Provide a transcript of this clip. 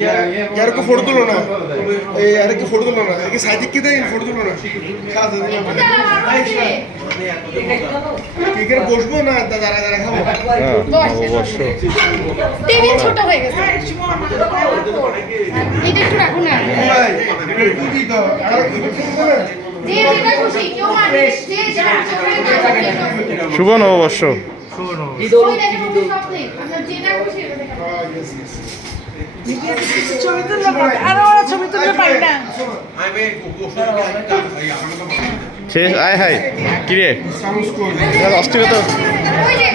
यार को फोटो तुलो ना यार को फोटो तुलो ना कि साइड के दे फोटो तुलो ना খাস কি করে বসবো না দাঁড়া দাঁড়া খাবো অবশ্য টিভি ছোট হয়ে গেছে এটা একটু রাখুন না ভাই একটু দি দাও আর যে যেটা খুশি কেউ মানে যে যেটা শুভ নববর্ষ। ঈদুল সব নেই আমরা যেটা খুশি এটা দেখো ছবি তুলবো আর ওরা ছবি তুলতে পারি না শেষ আয় হাই কিরে সাউন্ড স্কোর অস্থিরতা ওই যে